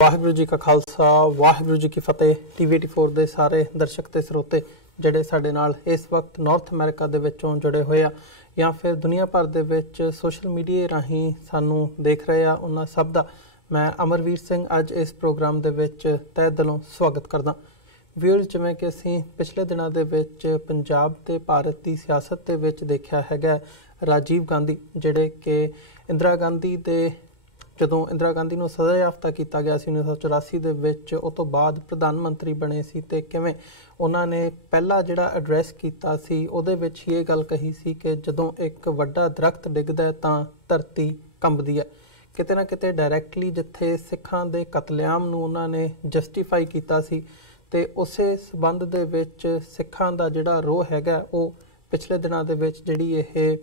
वाहिगुरू जी का खालसा वाहिगुरू जी की फतेह। TV84 ਦੇ ਸਾਰੇ ਦਰਸ਼ਕ ਤੇ ਸਰੋਤੇ ਜਿਹੜੇ ਸਾਡੇ ਨਾਲ ਇਸ ਵਕਤ ਨਾਰਥ ਅਮਰੀਕਾ ਦੇ ਵਿੱਚੋਂ ਜੁੜੇ ਹੋਏ ਆ ਜਾਂ ਫਿਰ ਦੁਨੀਆ ਭਰ ਦੇ ਵਿੱਚ ਸੋਸ਼ਲ ਮੀਡੀਆ ਰਾਹੀਂ ਸਾਨੂੰ ਦੇਖ ਰਹੇ ਆ, ਉਹਨਾਂ ਸਭ ਦਾ ਮੈਂ ਅਮਰਵੀਰ ਸਿੰਘ ਅੱਜ ਇਸ ਪ੍ਰੋਗਰਾਮ ਦੇ ਵਿੱਚ ਤਹਿ ਦਿਲੋਂ ਸਵਾਗਤ ਕਰਦਾ। ਵੀਅਰਸ, ਜਿਵੇਂ ਕਿ ਅਸੀਂ ਪਿਛਲੇ ਦਿਨਾਂ ਦੇ ਵਿੱਚ ਪੰਜਾਬ ਤੇ ਭਾਰਤ ਦੀ ਸਿਆਸਤ ਦੇ ਵਿੱਚ ਦੇਖਿਆ ਹੈਗਾ, ਰਾਜੀਵ ਗਾਂਧੀ ਜਿਹੜੇ ਕਿ ਇੰਦਰਾ ਗਾਂਧੀ ਦੇ ਜਦੋਂ ਇੰਦਰਾ ਗਾਂਧੀ ਨੂੰ ਸਜ਼ਾ ਯਾਫਤਾ ਕੀਤਾ ਗਿਆ ਸੀ 1984 ਦੇ ਵਿੱਚ, ਉਹ ਤੋਂ ਬਾਅਦ ਪ੍ਰਧਾਨ ਮੰਤਰੀ ਬਣੇ ਸੀ ਤੇ ਕਿਵੇਂ ਉਹਨਾਂ ਨੇ ਪਹਿਲਾ ਜਿਹੜਾ ਐਡਰੈਸ ਕੀਤਾ ਸੀ ਉਹਦੇ ਵਿੱਚ ਹੀ ਇਹ ਗੱਲ ਕਹੀ ਸੀ ਕਿ ਜਦੋਂ ਇੱਕ ਵੱਡਾ ਦਰਖਤ ਡਿੱਗਦਾ ਹੈ ਤਾਂ ਧਰਤੀ ਕੰਬਦੀ ਹੈ। ਕਿਤੇ ਨਾ ਕਿਤੇ ਡਾਇਰੈਕਟਲੀ ਜਿੱਥੇ ਸਿੱਖਾਂ ਦੇ ਕਤਲੇਆਮ ਨੂੰ ਉਹਨਾਂ ਨੇ ਜਸਟੀਫਾਈ ਕੀਤਾ ਸੀ ਤੇ ਉਸੇ ਸਬੰਧ ਦੇ ਵਿੱਚ ਸਿੱਖਾਂ ਦਾ ਜਿਹੜਾ ਰੋਹ ਹੈਗਾ ਉਹ ਪਿਛਲੇ ਦਿਨਾਂ ਦੇ ਵਿੱਚ ਜਿਹੜੀ ਇਹ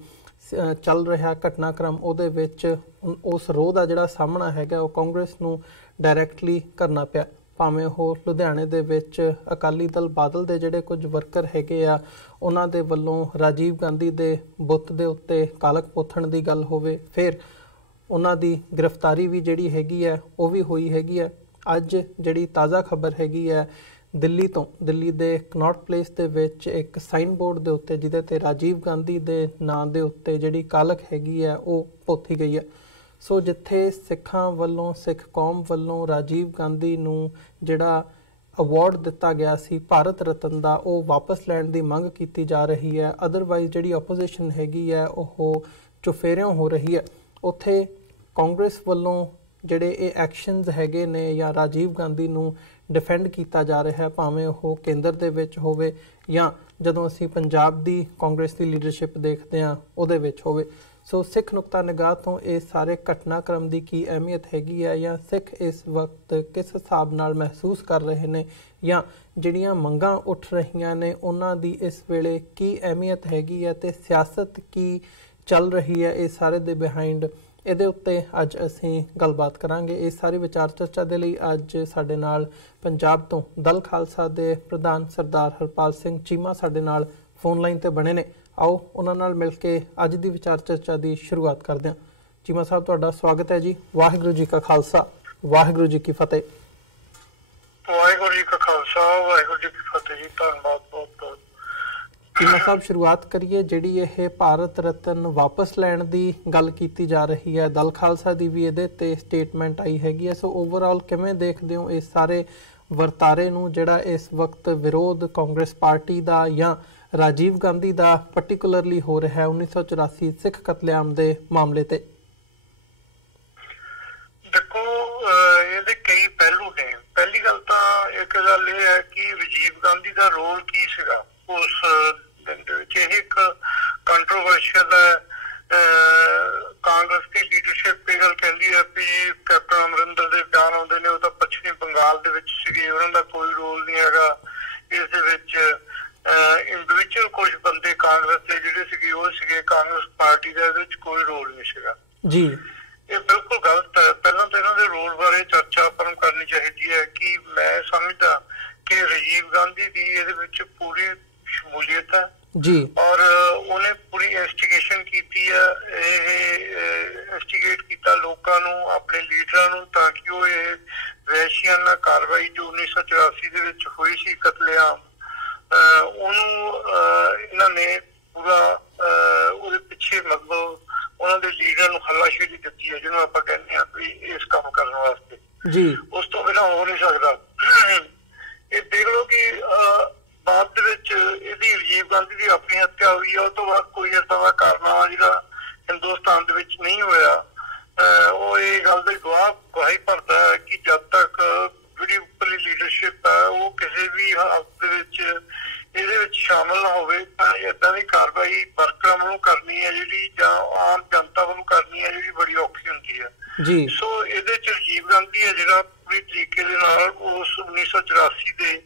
ਚੱਲ ਰਿਹਾ ਘਟਨਾਕ੍ਰਮ ਉਹਦੇ ਵਿੱਚ ਉਸ ਰੋਹ ਦਾ ਜਿਹੜਾ ਸਾਹਮਣਾ ਹੈਗਾ ਉਹ ਕਾਂਗਰਸ ਨੂੰ ਡਾਇਰੈਕਟਲੀ ਕਰਨਾ ਪਿਆ। ਭਾਵੇਂ ਉਹ ਲੁਧਿਆਣੇ ਦੇ ਵਿੱਚ ਅਕਾਲੀ ਦਲ ਬਾਦਲ ਦੇ ਜਿਹੜੇ ਕੁਝ ਵਰਕਰ ਹੈਗੇ ਆ ਉਹਨਾਂ ਦੇ ਵੱਲੋਂ ਰਾਜੀਵ ਗਾਂਧੀ ਦੇ ਬੁੱਤ ਦੇ ਉੱਤੇ ਕਾਲਕ ਪੋਥਣ ਦੀ ਗੱਲ ਹੋਵੇ, ਫਿਰ ਉਹਨਾਂ ਦੀ ਗ੍ਰਿਫਤਾਰੀ ਵੀ ਜਿਹੜੀ ਹੈਗੀ ਹੈ ਉਹ ਵੀ ਹੋਈ ਹੈਗੀ ਹੈ। ਅੱਜ ਜਿਹੜੀ ਤਾਜ਼ਾ ਖਬਰ ਹੈਗੀ ਹੈ ਦਿੱਲੀ ਤੋਂ, ਦਿੱਲੀ ਦੇ ਕਨੌਟ ਪਲੇਸ ਦੇ ਵਿੱਚ ਇੱਕ ਸਾਈਨ ਬੋਰਡ ਦੇ ਉੱਤੇ ਜਿਹਦੇ ਤੇ ਰਾਜੀਵ ਗਾਂਧੀ ਦੇ ਨਾਂ ਦੇ ਉੱਤੇ ਜਿਹੜੀ ਕਾਲਕ ਹੈਗੀ ਹੈ ਉਹ ਪੋਥੀ ਗਈ ਹੈ। ਸੋ ਜਿੱਥੇ ਸਿੱਖਾਂ ਵੱਲੋਂ, ਸਿੱਖ ਕੌਮ ਵੱਲੋਂ ਰਾਜੀਵ ਗਾਂਧੀ ਨੂੰ ਜਿਹੜਾ ਅਵਾਰਡ ਦਿੱਤਾ ਗਿਆ ਸੀ ਭਾਰਤ ਰਤਨ ਦਾ, ਉਹ ਵਾਪਸ ਲੈਣ ਦੀ ਮੰਗ ਕੀਤੀ ਜਾ ਰਹੀ ਹੈ। ਅਦਰਵਾਈਜ਼ ਜਿਹੜੀ ਆਪੋਜੀਸ਼ਨ ਹੈਗੀ ਹੈ ਉਹ ਚੁਫੇਰਿਓਂ ਹੋ ਰਹੀ ਹੈ। ਉੱਥੇ ਕਾਂਗਰਸ ਵੱਲੋਂ ਜਿਹੜੇ ਇਹ ਐਕਸ਼ਨਸ ਹੈਗੇ ਨੇ ਜਾਂ ਰਾਜੀਵ ਗਾਂਧੀ ਨੂੰ ਡਿਫੈਂਡ ਕੀਤਾ ਜਾ ਰਿਹਾ ਹੈ, ਭਾਵੇਂ ਉਹ ਕੇਂਦਰ ਦੇ ਵਿੱਚ ਹੋਵੇ ਜਾਂ ਜਦੋਂ ਅਸੀਂ ਪੰਜਾਬ ਦੀ ਕਾਂਗਰਸ ਦੀ ਲੀਡਰਸ਼ਿਪ ਦੇਖਦੇ ਹਾਂ ਉਹਦੇ ਵਿੱਚ ਹੋਵੇ। ਸੋ ਸਿੱਖ ਨੁਕਤਾ ਨਿਗਾਹ ਤੋਂ ਇਹ ਸਾਰੇ ਘਟਨਾਕ੍ਰਮ ਦੀ ਕੀ ਅਹਿਮੀਅਤ ਹੈਗੀ ਹੈ ਜਾਂ ਸਿੱਖ ਇਸ ਵਕਤ ਕਿਸ ਹਿਸਾਬ ਨਾਲ ਮਹਿਸੂਸ ਕਰ ਰਹੇ ਨੇ ਜਾਂ ਜਿਹੜੀਆਂ ਮੰਗਾਂ ਉੱਠ ਰਹੀਆਂ ਨੇ ਉਹਨਾਂ ਦੀ ਇਸ ਵੇਲੇ ਕੀ ਅਹਿਮੀਅਤ ਹੈਗੀ ਹੈ ਤੇ ਸਿਆਸਤ ਕੀ ਚੱਲ ਰਹੀ ਹੈ ਇਹ ਸਾਰੇ ਦੇ ਬਿਹਾਈਂਡ, ਇਹਦੇ ਉੱਤੇ ਅੱਜ ਅਸੀਂ ਗੱਲਬਾਤ ਕਰਾਂਗੇ। ਇਸ ਸਾਰੀ ਵਿਚਾਰ ਚਰਚਾ ਦੇ ਲਈ ਅੱਜ ਸਾਡੇ ਨਾਲ ਪੰਜਾਬ ਤੋਂ ਦਲ ਖਾਲਸਾ ਦੇ ਪ੍ਰਧਾਨ ਸਰਦਾਰ ਹਰਪਾਲ ਸਿੰਘ ਚੀਮਾ ਸਾਡੇ ਨਾਲ ਫੋਨ ਲਾਈਨ ਤੇ ਬਣੇ ਨੇ। ਆਓ ਉਹਨਾਂ ਨਾਲ ਮਿਲ ਕੇ ਅੱਜ ਦੀ ਵਿਚਾਰ ਚਰਚਾ ਦੀ ਸ਼ੁਰੂਆਤ ਕਰਦੇ ਹਾਂ। ਚੀਮਾ ਸਾਹਿਬ, ਤੁਹਾਡਾ ਸਵਾਗਤ ਹੈ ਜੀ। ਵਾਹਿਗੁਰੂ ਜੀ ਕਾ ਖਾਲਸਾ ਵਾਹਿਗੁਰੂ ਜੀ ਕੀ ਫਤਿਹ। ਵਾਹਿਗੁਰੂ ਜੀ ਕਾ ਖਾਲਸਾ ਵਾਹਿਗੁਰੂ ਜੀ ਕੀ ਫਤਿਹ ਜੀ। ਧੰਨਵਾਦ ਬਹੁਤ ਬਹੁਤ। ਚੀਮਾ ਸਾਹਿਬ, ਸ਼ੁਰੂਆਤ ਕਰੀਏ। ਜਿਹੜੀ ਇਹ ਭਾਰਤ ਰਤਨ ਵਾਪਸ ਲੈਣ ਦੀ ਗੱਲ ਕੀਤੀ ਜਾ ਰਹੀ ਹੈ, ਦਲ ਖਾਲਸਾ ਦੀ ਵੀ ਇਹਦੇ ਤੇ ਸਟੇਟਮੈਂਟ ਆਈ ਹੈਗੀ ਹੈ। ਸੋ ਓਵਰਆਲ ਕਿਵੇਂ ਦੇਖਦੇ ਹੋ ਇਸ ਸਾਰੇ ਵਰਤਾਰੇ ਨੂੰ ਜਿਹੜਾ ਇਸ ਵਕਤ ਵਿਰੋਧ ਕਾਂਗਰਸ ਪਾਰਟੀ ਦਾ ਜਾਂ ਰਾਜੀਵ ਗਾਂਧੀ ਦਾ ਪਾਰਟਿਕੂਲਰਲੀ ਹੋ ਰਿਹਾ ਹੈ 1984 ਸਿੱਖ ਕਤਲੇਆਮ ਦੇ ਮਾਮਲੇ ਤੇ? ਦੇਖੋ, ਇਹਦੇ ਕਈ ਪਹਿਲੂ ਨੇ। ਪਹਿਲੀ ਗੱਲ ਤਾਂ ਇੱਕ ਗੱਲ ਇਹ ਹੈ ਕਿ ਰਾਜੀਵ ਗਾਂਧੀ ਦਾ ਰੋਲ ਕੀ ਸੀਗਾ ਉਸ ਦਿਨ ਦੇ ਵਿੱਚ। ਇਹ ਇੱਕ ਕੰਟਰੋਵਰਸ਼ੀਅਲ ਹੈ। ਕਾਂਗਰਸ ਦੀ ਲੀਡਰਸ਼ਿਪ ਇਹ ਗੱਲ ਕਹਿੰਦੀ ਹੈ ਵੀ ਕੈਪਟਨ ਅਮਰਿੰਦਰ ਦੇ ਬਿਆਨ ਆਉਂਦੇ ਨੇ ਉਹ ਤਾਂ ਪੱਛਮੀ ਬੰਗਾਲ ਦੇ ਵਿੱਚ ਸੀਗੇ, ਉਹਨਾਂ ਦਾ ਕੋਈ ਰੋਲ ਨਹੀਂ ਹੈਗਾ ਇਸ ਦੇ ਵਿੱਚ। ਇੰਡੀਵਿਜੂਅਲ ਕੁਝ ਬੰਦੇ ਕਾਂਗਰਸ ਦੇ ਜਿਹੜੇ ਸੀਗੇ ਉਹ ਸੀਗੇ, ਕਾਂਗਰਸ ਪਾਰਟੀ ਦਾ ਇਹਦੇ ਵਿੱਚ ਕੋਈ ਰੋਲ ਨਹੀਂ ਸੀਗਾ ਜੀ। ਇਹ ਬਿਲਕੁਲ ਗਲਤ ਹੈ। ਪਹਿਲਾਂ ਤਾਂ ਇਹਨਾਂ ਦੇ ਰੋਲ ਬਾਰੇ ਚਰਚਾ ਆਪਾਂ ਨੂੰ ਕਰਨੀ ਚਾਹੀਦੀ ਹੈ ਕਿ ਮੈਂ ਸਮਝਦਾ ਕਿ ਰਾਜੀਵ ਗਾਂਧੀ ਦੀ ਇਹਦੇ ਵਿੱਚ ਪੂਰੀ ਸ਼ਮੂਲੀਅਤ ਹੈ ਜੀ, ਔਰ ਉਹਨੇ ਪੂਰੀ ਇਨਵੈਸਟੀਗੇਸ਼ਨ ਕੀਤੀ ਹੈ। ਇਹ ਇਨਵੈਸਟੀਗੇਟ ਕੀਤਾ ਲੋਕਾਂ ਨੂੰ, ਆਪਣੇ ਲੀਡਰਾਂ ਨੂੰ, ਤਾਂ ਕਿ ਉਹ ਇਹ ਵਹਿਸ਼ੀਆਨਾ ਕਾਰਵਾਈ ਜੋ 1984 ਦੇ ਵਿੱਚ ਹੋਈ ਸੀ ਕਤਲੇਆਮ, ਉਹਨੂੰ ਇਹਨਾਂ ਨੇ ਪੂਰਾ ਉਹਦੇ ਪਿੱਛੇ ਮਤਲਬ ਉਹਨਾਂ ਦੇ ਲੀਡਰ ਨੂੰ ਹੱਲਾਸ਼ੇਰੀ ਦਿੱਤੀ ਹੈ, ਜਿਹਨੂੰ ਆਪਾਂ ਕਹਿੰਦੇ ਹਾਂ ਵੀ ਇਸ ਕੰਮ ਕਰਨ ਵਾਸਤੇ ਜੀ। ਉਸ ਤੋਂ ਬਿਨਾਂ ਹੋ ਨਹੀਂ ਸਕਦਾ। ਇਹ ਦੇਖ ਲਓ ਕਿ ਬਾਅਦ ਦੇ ਵਿੱਚ ਇਹਦੀ ਰਾਜੀਵ ਗਾਂਧੀ ਦੀ ਆਪਣੀ ਹੱਤਿਆ ਹੋਈ ਹੈ। ਉਹ ਤੋਂ ਬਾਅਦ ਕੋਈ ਏਦਾਂ ਦਾ ਕਾਰਨਾਮਾ ਜਿਹੜਾ ਹਿੰਦੁਸਤਾਨ ਦੇ ਵਿੱਚ ਨਹੀਂ ਹੋਇਆ। ਉਹ ਇਹ ਗੱਲ ਦੀ ਗਵਾਹੀ ਭਰਦਾ ਹੈ ਕਿ ਜਦ ਤੱਕ ਜਿਹੜੀ ਉੱਪਰਲੀ ਲੀਡਰਸ਼ਿਪ ਹੈ ਉਹ ਕਿਸੇ ਵੀ ਹਾਲਤ ਦੇ ਵਿੱਚ ਇਹਦੇ ਵਿੱਚ ਸ਼ਾਮਲ ਨਾ ਹੋਵੇ ਤਾਂ ਏਦਾਂ ਦੀ ਕਾਰਵਾਈ ਵਰਕਰਾਂ ਵੱਲੋਂ ਕਰਨੀ ਹੈ ਜਿਹੜੀ, ਜਾਂ ਆਮ ਜਨਤਾ ਵੱਲੋਂ ਕਰਨੀ ਹੈ ਜਿਹੜੀ, ਬੜੀ ਔਖੀ ਹੁੰਦੀ ਹੈ ਜੀ। ਸੋ ਇਹਦੇ ਚ ਰਾਜੀਵ ਗਾਂਧੀ ਹੈ ਜਿਹੜਾ ਪੂਰੀ ਤਰੀਕੇ ਦੇ ਨਾਲ ਉਸ 1984 ਦੇ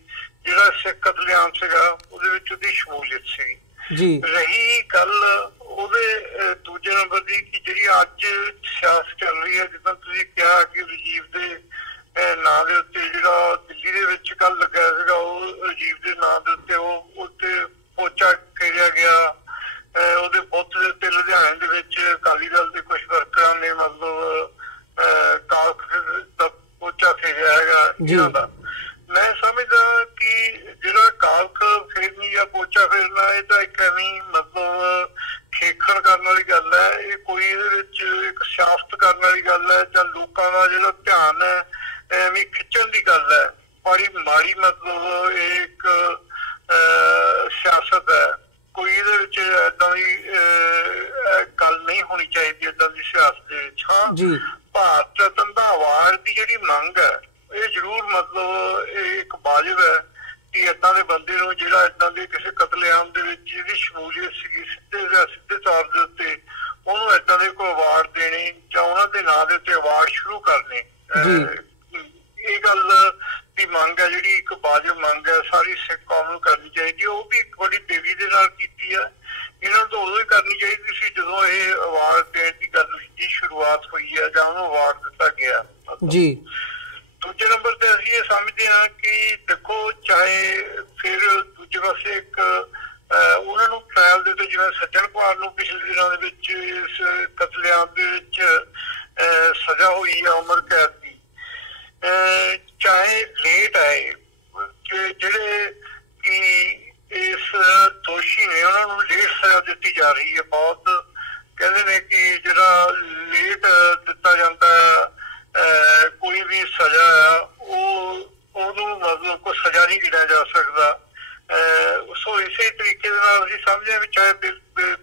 ਜਿਹੜਾ ਸਿੱਖ ਕਤਲੇਆਮ ਸੀਗਾ ਉਹਦੇ ਵਿੱਚ ਉਹਦੀ ਸ਼ਮੂਲੀਅਤ ਸੀ ਜੀ। ਰਹੀ ਗੱਲ ਉਹਦੇ ਦੂਜੇ ਨੰਬਰ ਦੀ ਕਿ ਜਿਹੜੀ ਅੱਜ ਸਿਆਸਤ ਚੱਲ ਰਹੀ ਹੈ, ਜਿੱਦਾਂ ਤੁਸੀਂ ਕਿਹਾ ਕਿ ਰਾਜੀਵ ਦੇ ਨਾਂ ਦੇ ਉੱਤੇ ਜਿਹੜਾ ਦਿੱਲੀ ਦੇ ਵਿੱਚ ਕੱਲ ਲੱਗਿਆ ਸੀਗਾ, ਉਹ ਰਾਜੀਵ ਦੇ ਨਾਂ ਦੇ ਉੱਤੇ ਉਹ ਉੱਤੇ ਪੋਚਾ ਫੇਰਿਆ ਗਿਆ। ਉਹਦੇ ਬੁੱਤ ਦੇ ਉੱਤੇ ਲੁਧਿਆਣੇ ਦੇ ਵਿੱਚ ਅਕਾਲੀ ਦਲ ਦੇ ਕੁਛ ਵਰਕਰਾਂ ਨੇ ਮਤਲਬ ਕਾਲਖ ਦਾ ਪੋਚਾ ਫੇਰਿਆ ਇਹਨਾਂ ਦਾ। ਮੈਂ ਸਮਝਦਾ ਕਿ ਜਿਹੜਾ ਕਾਲਖ ਫੇਰਨੀ ਜਾਂ ਪੋਚਾ ਫੇਰਨਾ ਇਹ ਤਾਂ ਇੱਕ ਐਵੇਂ ਮਤਲਬ ਖੇਖਣ ਕਰਨ ਵਾਲੀ ਗੱਲ ਹੈ। ਇਹ ਕੋਈ ਇਹਦੇ ਵਿੱਚ ਇੱਕ ਸਿਆਸਤ ਕਰਨ ਵਾਲੀ ਗੱਲ ਹੈ ਜਾਂ ਲੋਕਾਂ ਦਾ ਜਿਹੜਾ ਧਿਆਨ ਹੈ ਐਵੇਂ ਖਿੱਚਣ ਦੀ ਗੱਲ ਹੈ। ਬੜੀ ਮਾੜੀ ਮਤਲਬ ਇਹ ਇੱਕ ਸਿਆਸਤ ਹੈ। ਕੋਈ ਇਹਦੇ ਵਿੱਚ ਏਦਾਂ ਦੀ ਗੱਲ ਨਹੀਂ ਹੋਣੀ ਚਾਹੀਦੀ, ਏਦਾਂ ਦੀ ਸਿਆਸਤ ਦੇ ਵਿੱਚ। ਹਾਂ, ਭਾਰਤ ਰਤਨ ਦਾ ਅਵਾਰਡ ਦੀ ਜਿਹੜੀ ਮੰਗ ਹੈ ਇਹ ਜ਼ਰੂਰ ਮਤਲਬ ਇਹ ਇੱਕ ਵਾਜਬ ਹੈ ਕਿ ਏਦਾਂ ਦੇ ਬੰਦੇ ਨੂੰ ਜਿਹੜਾ ਏਦਾਂ ਦੇ ਕਿਸੇ ਕਤਲੇਆਮ ਦੇ ਵਿੱਚ ਜਿਹਦੀ ਸ਼ਮੂਲੀਅਤ ਸੀਗੀ ਸਿੱਧੇ ਤੌਰ ਦੇ ਉੱਤੇ ਉਹਨੂੰ ਏਦਾਂ ਦੇ ਕੋਈ ਅਵਾਰਡ ਦੇਣੇ ਜਾਂ ਉਹਨਾਂ ਦੇ ਨਾਂ ਦੇ ਉੱਤੇ ਅਵਾਰਡ ਸ਼ੁਰੂ ਕਰਨੇ, ਇਹ ਗੱਲ ਦੀ ਮੰਗ ਹੈ ਜਿਹੜੀ ਇੱਕ ਵਾਜਬ ਮੰਗ ਹੈ, ਸਾਰੀ ਸਿੱਖ ਕੌਮ ਨੂੰ ਕਰਨੀ ਚਾਹੀਦੀ। ਉਹ ਵੀ ਇੱਕ ਬੜੀ ਦੇਵੀ ਦੇ ਨਾਲ ਕੀਤੀ ਹੈ। ਇਹਨਾਂ ਨੂੰ ਤਾਂ ਉਦੋਂ ਹੀ ਕਰਨੀ ਚਾਹੀਦੀ ਸੀ ਜਦੋਂ ਇਹ ਅਵਾਰਡ ਦੇਣ ਦੀ ਗੱਲ ਦੀ ਸ਼ੁਰੂਆਤ ਹੋਈ ਹੈ ਜਾਂ ਉਹਨੂੰ ਅਵਾਰਡ ਦਿੱਤਾ ਗਿਆ ਜੀ। ਦੂਜੇ ਨੰਬਰ ਤੇ ਅਸੀਂ ਇਹ ਸਮਝਦੇ ਹਾਂ ਕਿ ਦੇਖੋ ਚਾਹੇ ਫਿਰ ਦੂਜੇ ਪਾਸੇ ਇੱਕ ਉਹਨਾਂ ਨੂੰ ਟ੍ਰਾਇਲ ਦੇ ਉੱਤੇ ਜਿਵੇਂ ਸੱਜਣ ਕੁਮਾਰ ਨੂੰ ਪਿਛਲੇ ਦਿਨਾਂ ਦੇ ਵਿੱਚ ਇਸ ਕਤਲੇਆਮ ਦੇ ਵਿੱਚ ਸਜ਼ਾ ਹੋਈ ਹੈ ਉਮਰ ਕੈਦ ਦੀ, ਚਾਹੇ ਲੇਟ ਆਏ, ਜਿਹੜੇ ਕਿ ਇਸ ਦੋਸ਼ੀ ਨੇ ਉਹਨਾਂ ਨੂੰ ਲੇਟ ਸਜ਼ਾ ਦਿੱਤੀ ਜਾ ਰਹੀ ਹੈ। ਬਹੁਤ ਕਹਿੰਦੇ ਨੇ ਕਿ ਜਿਹੜਾ ਲੇਟ ਦਿੱਤਾ ਜਾਂਦਾ ਕੋਈ ਵੀ ਸਜ਼ਾ ਆ ਉਹਨੂੰ ਮਤਲਬ ਕੋਈ ਸਜ਼ਾ ਨਹੀਂ ਗਿਣਿਆ ਜਾ ਸਕਦਾ। ਸੋ ਇਸੇ ਤਰੀਕੇ ਦੇ ਨਾਲ ਅਸੀਂ ਸਮਝਦੇ ਹਾਂ ਵੀ ਚਾਹੇ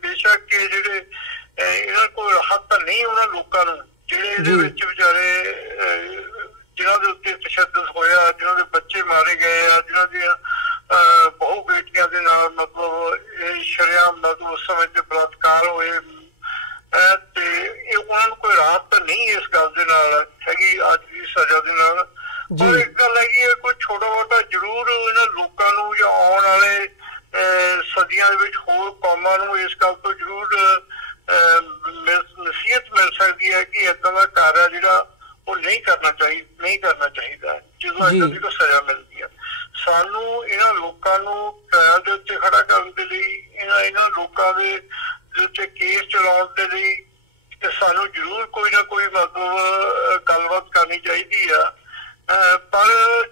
ਬੇਸ਼ੱਕ ਕਿ ਜਿਹੜੇ ਇਹਨਾਂ ਕੋਲ ਰਾਹਤ ਤਾਂ ਨਹੀਂ ਉਹਨਾਂ ਲੋਕਾਂ ਨੂੰ ਜਿਹੜੇ ਇਹਦੇ ਵਿੱਚ ਵਿਚਾਰੇ ਜਿਨ੍ਹਾਂ ਦੇ ਉੱਤੇ ਤਸ਼ੱਦਦ ਹੋਇਆ, ਜਿਨ੍ਹਾਂ ਦੇ ਬੱਚੇ ਮਾਰੇ ਗਏ ਆ, ਜਿਨ੍ਹਾਂ ਦੀਆਂ ਬਹੁ ਬੇਟੀਆਂ ਦੇ ਨਾਲ ਮਤਲਬ ਇਹ ਸ਼ਰੇਆਮ ਮਤਲਬ ਉਸ ਸਮੇਂ ਤੇ ਬਲਾਤਕਾਰ ਹੋਏ ਤੇ ਇਹ ਉਹਨਾਂ ਨੂੰ ਕੋਈ ਰਾਹਤ ਤਾਂ ਨਹੀਂ ਇਸ ਗੱਲ ਦੇ ਨਾਲ ਹੈਗੀ ਅੱਜ ਦੀ ਸਜ਼ਾ ਦੇ ਨਾਲ। ਪਰ ਇੱਕ ਗੱਲ ਹੈਗੀ ਹੈ ਕੋਈ ਛੋਟਾ ਮੋਟਾ ਜ਼ਰੂਰ ਇਹਨਾਂ ਲੋਕਾਂ ਨੂੰ ਜਾਂ ਆਉਣ ਵਾਲੇ ਸਦੀਆਂ ਦੇ ਵਿੱਚ ਹੋਰ ਕੌਮਾਂ ਨੂੰ ਇਸ ਗੱਲ ਤੋਂ ਜ਼ਰੂਰ ਨਸੀਹਤ ਮਿਲ ਸਕਦੀ ਹੈ ਕਿ ਏਦਾਂ ਦਾ ਕਾਰਾ ਜਿਹੜਾ ਉਹ ਨਹੀਂ ਕਰਨਾ ਚਾਹੀਦਾ ਜਦੋਂ ਏਦਾਂ ਦੀ ਕੋਈ ਸਜ਼ਾ ਮਿਲਦੀ ਹੈ। ਸਾਨੂੰ ਇਹਨਾਂ ਲੋਕਾਂ ਨੂੰ ਟ੍ਰਾਇਲ ਦੇ ਉੱਤੇ ਖੜਾ ਕਰਨ ਦੇ ਲਈ, ਇਹਨਾਂ ਲੋਕਾਂ ਦੇ ਉੱਤੇ ਕੇਸ ਚਲਾਉਣ ਦੇ ਲਈ ਸਾਨੂੰ ਜ਼ਰੂਰ ਕੋਈ ਨਾ ਕੋਈ ਮਤਲਬ ਗੱਲਬਾਤ ਕਰਨੀ ਚਾਹੀਦੀ ਆ। ਪਰ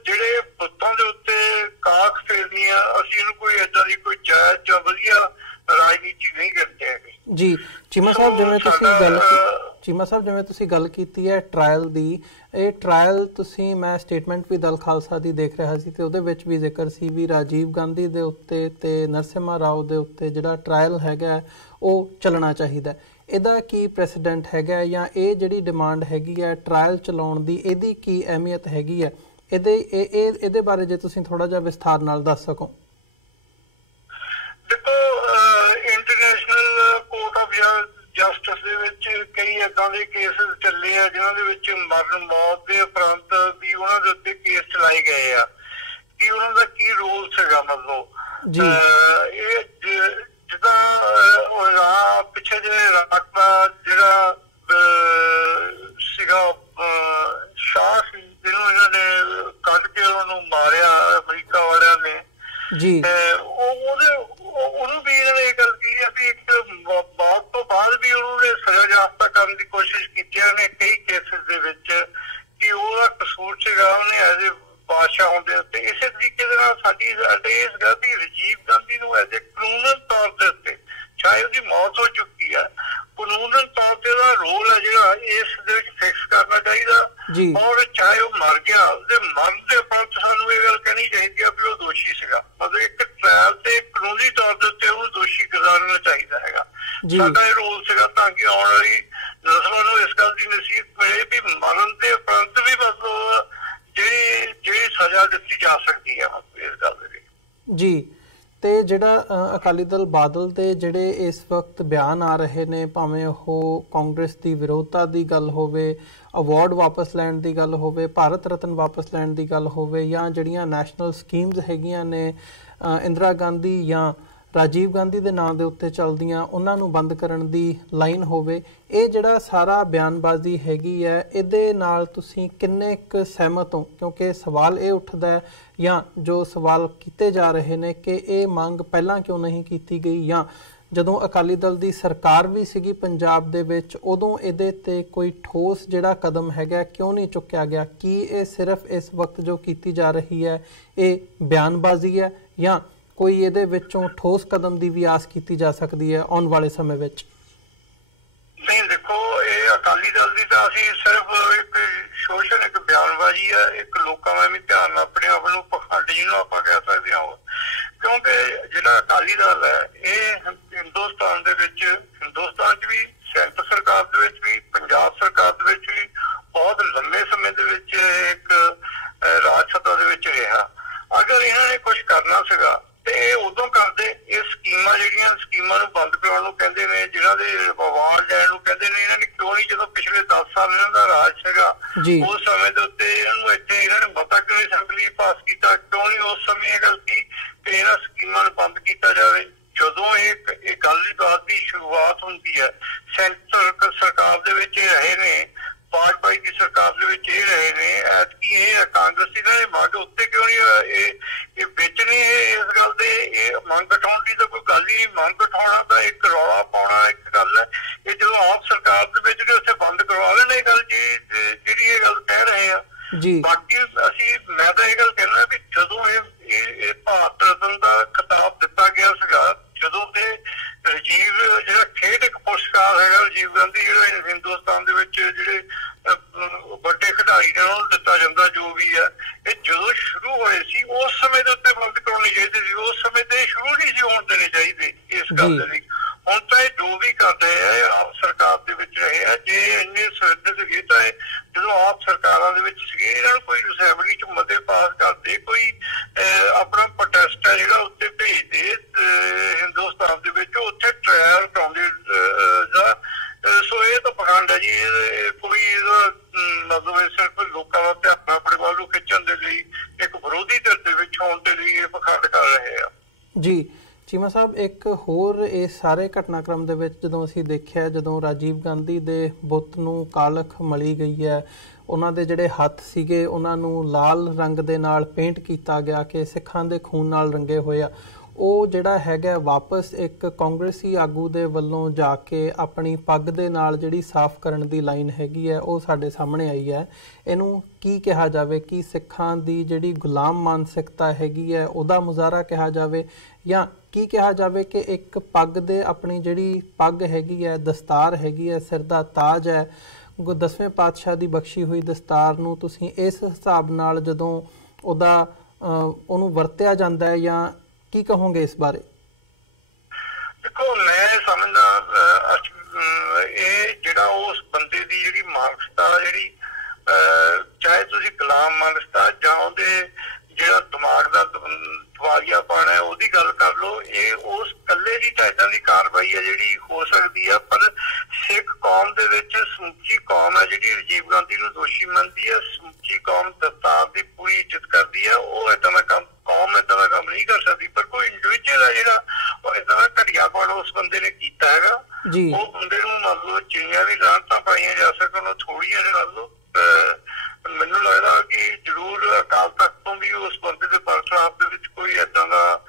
ਜਿਹੜੇ ਪੁੱਤਾਂ ਦੇ ਉੱਤੇ ਕਾਖ ਫੇਰਨੀ ਆ, ਅਸੀਂ ਇਹਨੂੰ ਕੋਈ ਏਦਾਂ ਦੀ ਕੋਈ ਜਾਇਜ਼ ਜਾਂ ਵਧੀਆ ਰਾਜਨੀਤੀ ਨਹੀਂ ਕਰਦੇ ਹੈਗੇ ਜੀ। ਚੀਮਾ ਸਾਹਿਬ ਜਿਵੇਂ ਤੁਸੀਂ ਗੱਲ ਕੀਤੀ ਹੈ ਟ੍ਰਾਇਲ ਦੀ, ਇਹ ਟ੍ਰਾਇਲ ਤੁਸੀਂ ਮੈਂ ਸਟੇਟਮੈਂਟ ਵੀ ਦਲ ਖਾਲਸਾ ਦੀ ਦੇਖ ਰਿਹਾ ਸੀ ਤੇ ਉਹਦੇ ਵਿੱਚ ਵੀ ਜ਼ਿਕਰ ਸੀ ਵੀ ਰਾਜੀਵ ਗਾਂਧੀ ਦੇ ਉੱਤੇ ਤੇ ਨਰਸਿਮਹਾ ਰਾਓ ਦੇ ਉੱਤੇ ਜਿਹੜਾ ਟ੍ਰਾਇਲ ਹੈਗਾ ਉਹ ਚੱਲਣਾ ਚਾਹੀਦਾ। ਇਹਦਾ ਕੀ ਪ੍ਰੈਸੀਡੈਂਟ ਹੈਗਾ ਜਾਂ ਇਹ ਜਿਹੜੀ ਡਿਮਾਂਡ ਹੈਗੀ ਹੈ ਟ੍ਰਾਇਲ ਚਲਾਉਣ ਦੀ, ਇਹਦੀ ਕੀ ਅਹਿਮੀਅਤ ਹੈਗੀ ਹੈ? ਇਹਦੇ ਬਾਰੇ ਜੇ ਤੁਸੀਂ ਥੋੜਾ ਜਿਹਾ ਵਿਸਥਾਰ ਨਾਲ ਦੱਸ ਸਕੋ। ਦੇਖੋ ਇੰਟਰਨੈਸ਼ਨਲ ਕੋਰਟ ਆਫ ਜਸਟਿਸ ਦੇ ਵਿੱਚ ਕਈ ਏਦਾਂ ਦੇ ਕੇਸਿਸ ਚੱਲੇ ਆ ਜਿਨ੍ਹਾਂ ਦੇ ਵਿੱਚ ਮੌਤ ਦੇ ਉਪਰੰਤ ਵੀ ਉਹਨਾਂ ਦੇ ਉੱਤੇ ਕੇਸ ਚਲਾਏ ਗਏ ਆ ਕਿ ਉਹਨਾਂ ਦਾ ਕੀ ਰੋਲ ਸੀਗਾ। ਮਤਲਬ ਇਹ ਜਿੱਦਾਂ ਪਿੱਛੇ ਜਿਹੇ ਰਾਤ ਦਾ ਜਿਹੜਾ ਸੀਗਾ ਸ਼ਾਹ ਸੀ ਜਿਹਨੂੰ ਇਹਨਾਂ ਨੇ ਕੱਢ ਕੇ ਉਹਨੂੰ ਮਾਰਿਆ ਅਮਰੀਕਾ ਵਾਲਿਆਂ ਨੇ ਜੀ, ਉਹਨੂੰ ਵੀ ਇਹਨਾਂ ਨੇ ਇਹ ਗੱਲ ਕੀਤੀ ਹੈ ਵੀ ਇੱਕ ਮੌਤ ਤੋਂ ਬਾਅਦ ਵੀ ਉਹਨੂੰ ਸਜ਼ਾ ਯਾਫਤਾ ਕਰਨ ਦੀ ਕੋਸ਼ਿਸ਼ ਕੀਤੀ ਉਹਨੇ ਕਈ ਕੇਸਿਸ ਦੇ ਵਿੱਚ ਕਿ ਉਹਦਾ ਕਸੂਰ ਸੀਗਾ ਉਹਨੇ ਐਜ਼ ਏ ਬਾਦਸ਼ਾਹ ਹੁੰਦੇ ਉੱਤੇ। ਇਸੇ ਤਰੀਕੇ ਦੇ ਨਾਲ ਸਾਡੀ ਇਸ ਗੱਲ ਦੀ ਰਾਜੀਵ ਗਾਂਧੀ ਨੂੰ ਐਜ਼ ਏ ਕਾਨੂੰਨ ਤੌਰ ਦੇ ਉੱਤੇ ਚਾਹੇ ਉਹਦੀ ਮੌਤ ਹੋ ਚੁੱਕੀ ਹੈ, ਕਾਨੂੰਨ ਤੌਰ ਤੇ ਉਹਦਾ ਰੋਲ ਹੈ ਜਿਹੜਾ ਇਸ ਦੇ ਵਿੱਚ ਫਿਕਸ ਕਰਨਾ ਚਾਹੀਦਾ। ਔਰ ਚਾਹੇ ਉਹ ਮਰ ਗਿਆ ਉਹਦੇ ਮਰਨ ਦੇ ਉਪਰੰਤ ਸਾਨੂੰ ਇਹ ਗੱਲ ਕਹਿਣੀ ਚਾਹੀਦੀ ਹੈ ਵੀ ਉਹ ਦੋਸ਼ੀ ਸੀਗਾ। ਮਤਲਬ ਇੱਕ ਟ੍ਰਾਇਲ ਤੇ ਕਾਨੂੰਨੀ ਤੌਰ ਦੇ ਉੱਤੇ ਉਹਨੂੰ ਦੋਸ਼ੀ ਕਰਾਰਨਾ ਚਾਹੀਦਾ ਹੈਗਾ। ਸਾਡਾ ਇਹ ਰੋਲ ਸੀਗਾ ਤਾਂ ਕਿ ਆਉਣ ਵਾਲੀ ਨਸਲਾਂ ਨੂੰ ਇਸ ਗੱਲ ਦੀ ਨਸੀਹਤ ਮਿਲੇ ਵੀ ਮਰਨ ਦੇ ਉਪਰੰਤ ਵੀ ਮਤਲਬ ਜਿਹੜੀ ਸਜ਼ਾ ਦਿੱਤੀ ਜਾ ਸਕਦੀ ਹੈ ਇਸ ਗੱਲ ਦੇ ਲਈ ਜੀ। ਤੇ ਜਿਹੜਾ ਅਕਾਲੀ ਦਲ ਬਾਦਲ ਦੇ ਜਿਹੜੇ ਇਸ ਵਕਤ ਬਿਆਨ ਆ ਰਹੇ ਨੇ, ਭਾਵੇਂ ਉਹ ਕਾਂਗਰਸ ਦੀ ਵਿਰੋਧਤਾ ਦੀ ਗੱਲ ਹੋਵੇ, ਅਵਾਰਡ ਵਾਪਸ ਲੈਣ ਦੀ ਗੱਲ ਹੋਵੇ, ਭਾਰਤ ਰਤਨ ਵਾਪਸ ਲੈਣ ਦੀ ਗੱਲ ਹੋਵੇ ਜਾਂ ਜਿਹੜੀਆਂ ਨੈਸ਼ਨਲ ਸਕੀਮਸ ਹੈਗੀਆਂ ਨੇ ਇੰਦਰਾ ਗਾਂਧੀ ਜਾਂ ਰਾਜੀਵ ਗਾਂਧੀ ਦੇ ਨਾਂ ਦੇ ਉੱਤੇ ਚੱਲਦੀਆਂ ਉਹਨਾਂ ਨੂੰ ਬੰਦ ਕਰਨ ਦੀ ਲਾਈਨ ਹੋਵੇ, ਇਹ ਜਿਹੜਾ ਸਾਰਾ ਬਿਆਨਬਾਜ਼ੀ ਹੈਗੀ ਹੈ ਇਹਦੇ ਨਾਲ ਤੁਸੀਂ ਕਿੰਨੇ ਕੁ ਸਹਿਮਤ ਹੋ? ਕਿਉਂਕਿ ਸਵਾਲ ਇਹ ਉੱਠਦਾ ਹੈ ਜਾਂ ਜੋ ਸਵਾਲ ਕੀਤੇ ਜਾ ਰਹੇ ਨੇ ਕਿ ਇਹ ਮੰਗ ਪਹਿਲਾਂ ਕਿਉਂ ਨਹੀਂ ਕੀਤੀ ਗਈ ਜਾਂ ਜਦੋਂ ਅਕਾਲੀ ਦਲ ਦੀ ਸਰਕਾਰ ਵੀ ਸੀਗੀ ਪੰਜਾਬ ਦੇ ਵਿੱਚ, ਉਦੋਂ ਇਹਦੇ ਤੇ ਕੋਈ ਠੋਸ ਜਿਹੜਾ ਕਦਮ ਹੈਗਾ ਕਿਉਂ ਨਹੀਂ ਚੁੱਕਿਆ ਗਿਆ? ਕੀ ਇਹ ਸਿਰਫ ਇਸ ਵਕਤ ਜੋ ਕੀਤੀ ਜਾ ਰਹੀ ਹੈ ਇਹ ਬਿਆਨਬਾਜ਼ੀ ਹੈ, ਜਾਂ ਕੋਈ ਇਹਦੇ ਵਿੱਚੋਂ ਠੋਸ ਕਦਮ ਦੀ ਵੀ ਆਸ ਕੀਤੀ ਜਾ ਸਕਦੀ ਹੈ ਆਉਣ ਵਾਲੇ ਸਮੇਂ ਵਿੱਚ? ਨਹੀਂ, ਦੇਖੋ, ਇਹ ਅਕਾਲੀ ਦਲ ਦੀ ਤਾਂ ਅਸੀਂ ਸਿਰਫ ਇੱਕ ਸੋਸ਼ਲ ਇੱਕ ਬਿਆਨਬਾਜ਼ੀ ਹੈ, ਇੱਕ ਲੋਕਾਂ ਦਾ ਵੀ ਧਿਆਨ ਆਪਣੇ ਆਪ ਨੂੰ ਪਖੰਡ ਜਿਹਨੂੰ ਆਪਾਂ ਕਹਿ ਸਕਦੇ ਹਾਂ। ਕਿਉਂਕਿ ਜਿਹੜਾ ਅਕਾਲੀ ਦਲ ਹੈ ਇਹ ਹਿੰਦੁਸਤਾਨ ਦੇ ਵਿੱਚ, ਹਿੰਦੁਸਤਾਨ 'ਚ ਵੀ, ਸੈਂਟਰ ਸਰਕਾਰ ਦੇ ਵਿੱਚ ਵੀ, ਪੰਜਾਬ ਸਰਕਾਰ ਦੇ ਵਿੱਚ ਵੀ ਬਹੁਤ ਲੰਮੇ ਸਮੇਂ ਦੇ ਵਿੱਚ ਇੱਕ ਰਾਜ ਸੱਤਾ ਦੇ ਵਿੱਚ ਰਿਹਾ। ਅਗਰ ਇਹਨਾਂ ਨੇ ਕੁਛ ਕਰਨਾ ਸੀਗਾ ਤੇ ਉਦੋਂ ਕਰਦੇ। ਇਹ ਜਿਹੜੀਆਂ ਸਕੀਮਾਂ ਨੂੰ ਬੰਦ ਕਰਾਉਣ ਨੂੰ ਕਹਿੰਦੇ ਨੇ, ਜਿਹਨਾਂ ਦੇ ਆਵਾਜ਼ ਲੈਣ ਨੂੰ ਕਹਿੰਦੇ ਨੇ, ਇਹਨਾਂ ਨੇ ਕਿਉਂ ਨਹੀਂ, ਜਦੋਂ ਪਿਛਲੇ 10 ਸਾਲ ਇਹਨਾਂ ਦਾ ਰਾਜ ਸੀਗਾ ਉਸ ਸਮੇਂ ਦੇ ਉੱਤੇ ਇਹਨੂੰ ਇੱਥੇ ਇਹਨਾਂ ਨੇ ਮਤਾ ਕਿਉਂ ਅਸੈਂਬਲੀ ਪਾਸ ਕੀਤਾ? ਕਿਉਂ ਨਹੀਂ ਉਸ ਸਮੇਂ ਇਹ ਗੱਲ ਸੀ ਕਿ ਇਹਨਾਂ ਸਕੀਮਾਂ ਨੂੰ ਬੰਦ ਕੀਤਾ ਜਾਵੇ? ਜਦੋਂ ਇਹ ਗੱਲ ਦੀ ਬਾਤ ਦੀ ਸ਼ੁਰੂਆਤ ਹੁੰਦੀ ਹੈ, ਸੈਂਟਰ ਸਰਕਾਰ ਦੇ ਵਿੱਚ ਇਹ ਰਹੇ ਨੇ, ਭਾਜਪਾ ਦੀ ਸਰਕਾਰ ਦੇ ਵਿੱਚ ਇਹ ਰਹੇ ਨੇ, ਐਤਕੀ ਇਹ ਕਾਂਗਰਸੀ ਦਾ ਇਹ ਮੰਗ ਉੱਤੇ ਕਿਉਂ ਨਹੀਂ ਇਹ ਵਿੱਚ ਨੇ ਇਸ ਗੱਲ ਦੇ? ਇਹ ਮੰਗ ਉਠਾਉਣ ਦੀ ਤਾਂ ਕੋਈ ਗੱਲ ਹੀ ਨਹੀਂ। ਮੰਗ ਉਠਾਉਣਾ ਤਾਂ ਇੱਕ ਰੌਲਾ ਪਾਉਣਾ ਇੱਕ ਗੱਲ ਹੈ। ਇਹ ਜਦੋਂ ਆਪ ਸਰਕਾਰ ਦੇ ਵਿੱਚ ਨੇ ਉੱਥੇ ਬੰਦ ਕਰਵਾ ਲੈਣਾ ਇਹ ਗੱਲ, ਜਿਹੜੀ ਇਹ ਗੱਲ ਕਹਿ ਰਹੇ ਆ। ਬਾਕੀ ਮੈਂ ਤਾਂ ਇਹ ਗੱਲ ਕਹਿਣਾ ਵੀ ਜਦੋਂ ਇਹ ਭਾਰਤ ਰਤਨ ਦਾ ਖਿਤਾਬ ਦਿੱਤਾ ਗਿਆ ਸੀਗਾ, ਜਦੋਂ ਤੇ ਰਾਜੀਵ ਜਿਹੜਾ ਖੇਡ ਇੱਕ ਪੁਰਸਕਾਰ ਹੈਗਾ ਰਾਜੀਵ ਗਾਂਧੀ, ਜਿਹੜਾ ਹਿੰਦੁਸਤਾਨ ਦੇ ਵਿੱਚ ਜਿਹੜੇ ਵੱਡੇ ਖਿਡਾਰੀ ਨੇ ਉਹਨੂੰ ਦਿੱਤਾ ਜਾਂਦਾ, ਜੋ ਵੀ ਹੈ, ਇਹ ਜਦੋਂ ਸ਼ੁਰੂ ਹੋਏ ਸੀ ਉਸ ਸਮੇਂ ਦੇ ਉੱਤੇ ਬੰਦ ਕਰਾਉਣੀ ਚਾਹੀਦੀ ਸੀ। ਉਸ ਸਮੇਂ ਤੇ ਸ਼ੁਰੂ ਨਹੀਂ ਸੀ ਹੋਣ ਦੇਣੇ ਚਾਹੀਦੇ ਇਸ ਗੱਲ ਦੇ ਲਈ। ਹੁਣ ਤਾਂ ਇਹ ਜੋ ਵੀ ਕਰਦੇ ਆ ਆਪ ਸਰਕਾਰ ਦੇ ਵਿੱਚ ਰਹੇ ਆ। ਜੇ ਇੰਨੇ ਸਿਰਦਰਦ ਸੀਗੇ ਤਾਂ ਜਦੋਂ ਆਪ ਸਰਕਾਰਾਂ ਦੇ ਵਿੱਚ ਸੀਗੇ, ਇਹਨਾਂ ਨੂੰ ਕੋਈ ਅਸੈਂਬਲੀ 'ਚ ਮਤੇ ਪਾਸ ਕਰਦੇ, ਕੋਈ ਆਪਣਾ ਪ੍ਰੋਟੈਸਟ ਹੈ ਜਿਹੜਾ ਉੱਤੇ ਭੇਜਦੇ ਹਿੰਦੁਸਤਾਨ ਦੇ ਵਿੱਚ, ਉੱਥੇ ਟ੍ਰਾਇਲ ਕਰਾਉਂਦੇ ਜਾਂ। ਸੋ ਇਹ ਤਾਂ ਪਖੰਡ ਹੈ ਜੀ। ਕੋਈ ਇਹਦਾ ਮਤਲਬ ਸਿਰਫ ਲੋਕਾਂ ਦਾ ਧਿਆਨ ਆਪਣੇ ਵੱਲ ਨੂੰ ਖਿੱਚਣ ਦੇ ਲਈ, ਇੱਕ ਵਿਰੋਧੀ ਧਿਰ ਦੇ ਵਿੱਚ ਹੋਣ ਦੇ ਲਈ ਇਹ ਪਖੰਡ ਕਰ ਰਹੇ ਆ। ਜੀ ਚੀਮਾ ਸਾਹਿਬ, ਇੱਕ ਹੋਰ ਇਸ ਸਾਰੇ ਘਟਨਾਕ੍ਰਮ ਦੇ ਵਿੱਚ ਜਦੋਂ ਅਸੀਂ ਦੇਖਿਆ, ਜਦੋਂ ਰਾਜੀਵ ਗਾਂਧੀ ਦੇ ਬੁੱਤ ਨੂੰ ਕਾਲਖ ਮਲੀ ਗਈ ਹੈ, ਉਹਨਾਂ ਦੇ ਜਿਹੜੇ ਹੱਥ ਸੀਗੇ ਉਹਨਾਂ ਨੂੰ ਲਾਲ ਰੰਗ ਦੇ ਨਾਲ ਪੇਂਟ ਕੀਤਾ ਗਿਆ ਕਿ ਸਿੱਖਾਂ ਦੇ ਖੂਨ ਨਾਲ ਰੰਗੇ ਹੋਏ ਆ, ਉਹ ਜਿਹੜਾ ਹੈਗਾ ਵਾਪਸ ਇੱਕ ਕਾਂਗਰਸੀ ਆਗੂ ਦੇ ਵੱਲੋਂ ਜਾ ਕੇ ਆਪਣੀ ਪੱਗ ਦੇ ਨਾਲ ਜਿਹੜੀ ਸਾਫ਼ ਕਰਨ ਦੀ ਲਾਈਨ ਹੈਗੀ ਹੈ ਉਹ ਸਾਡੇ ਸਾਹਮਣੇ ਆਈ ਹੈ। ਇਹਨੂੰ ਕੀ ਕਿਹਾ ਜਾਵੇ? ਕੀ ਸਿੱਖਾਂ ਦੀ ਜਿਹੜੀ ਗੁਲਾਮ ਮਾਨਸਿਕਤਾ ਹੈਗੀ ਹੈ ਉਹਦਾ ਮੁਜ਼ਾਹਰਾ ਕਿਹਾ ਜਾਵੇ, ਜਾਂ ਕੀ ਕਿਹਾ ਜਾਵੇ ਕਿ ਇੱਕ ਪੱਗ ਦੇ ਆਪਣੀ ਜਿਹੜੀ ਪੱਗ ਹੈਗੀ ਹੈ, ਦਸਤਾਰ ਹੈਗੀ ਹੈ, ਸਿਰ ਦਾ ਤਾਜ ਹੈ, 10ਵੇਂ ਪਾਤਸ਼ਾਹ ਦੀ ਬਖਸ਼ੀ ਹੋਈ ਦਸਤਾਰ ਨੂੰ ਤੁਸੀਂ ਇਸ ਹਿਸਾਬ ਨਾਲ ਜਦੋਂ ਉਹਨੂੰ ਵਰਤਿਆ ਜਾਂਦਾ ਹੈ, ਜਾਂ ਕੀ ਕਹੋਗੇ ਇਸ ਬਾਰੇ? ਦੇਖੋ, ਮੈਂ ਸਮਝਦਾ ਇਹ ਜਿਹੜਾ ਉਸ ਬੰਦੇ ਦੀ ਜਿਹੜੀ ਮਾਨਸਿਕਤਾ, ਜਿਹੜੀ ਚਾਹੇ ਤੁਸੀਂ ਗੁਲਾਮ ਮਾਨਸਿਕਤਾ ਜਾਂ ਉਹਦੇ ਜਿਹੜਾ ਦਿਮਾਗ ਦਾ ਦਿਵਾਲੀਆਪਣ ਹੈ ਉਹਦੀ ਗੱਲ ਕਰ ਲਓ, ਇਹ ਉਸ ਇਕੱਲੇ ਦੀ ਤਾਂ ਏਦਾਂ ਦੀ ਕਾਰਵਾਈ ਹੈ ਜਿਹੜੀ ਹੋ ਸਕਦੀ ਹੈ। ਪਰ ਸਿੱਖ ਕੌਮ ਦੇ ਵਿੱਚ ਸਮੁੱਚੀ ਕੌਮ ਹੈ ਜਿਹੜੀ ਰਾਜੀਵ ਗਾਂਧੀ ਨੂੰ ਦੋਸ਼ੀ ਮੰਨਦੀ ਹੈ, ਸਮੁੱਚੀ ਕੌਮ ਦਸਤਾਰ ਦੀ ਪੂਰੀ ਇੱਜ਼ਤ ਕਰਦੀ ਹੈ। ਉਹ ਏਦਾਂ ਦਾ ਕੰਮ, ਕੌਮ ਏਦਾਂ ਦਾ ਕੰਮ ਨਹੀਂ ਕਰ ਸਕਦੀ। ਪਰ ਕੋਈ ਇੰਡੀਵਿਜੂਅਲ ਹੈ ਜਿਹੜਾ ਉਹ ਏਦਾਂ ਦਾ ਘਟੀਆਪਣ ਉਸ ਬੰਦੇ ਨੇ ਕੀਤਾ ਹੈਗਾ, ਉਹ ਬੰਦੇ ਨੂੰ ਮੰਨ ਲਓ ਜਿੰਨੀਆਂ ਵੀ ਲਾਹਨਤਾਂ ਪਾਈਆਂ ਜਾ ਸਕਣ ਉਹ ਥੋੜ੍ਹੀਆਂ ਨੇ ਮੰਨ ਲਓ। ਮੈਨੂੰ ਲੱਗਦਾ ਕਿ ਜ਼ਰੂਰ ਅਕਾਲ ਤਖ਼ਤ ਤੋਂ ਵੀ ਉਸ ਬੰਦੇ ਦੇ ਬਰਖਲਾਫ ਦੇ ਵਿੱਚ ਕੋਈ ਏਦਾਂ ਦਾ